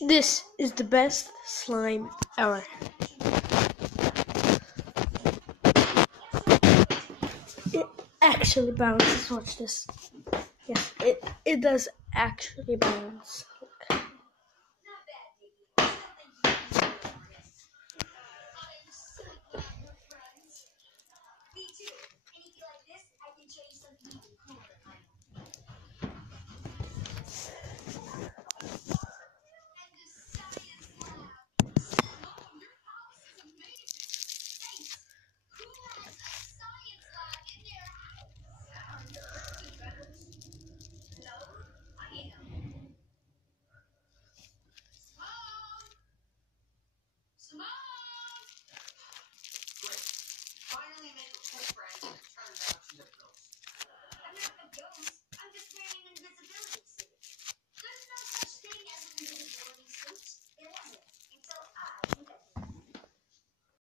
This is the best slime ever. It actually bounces. Watch this. Yes, it does actually bounce.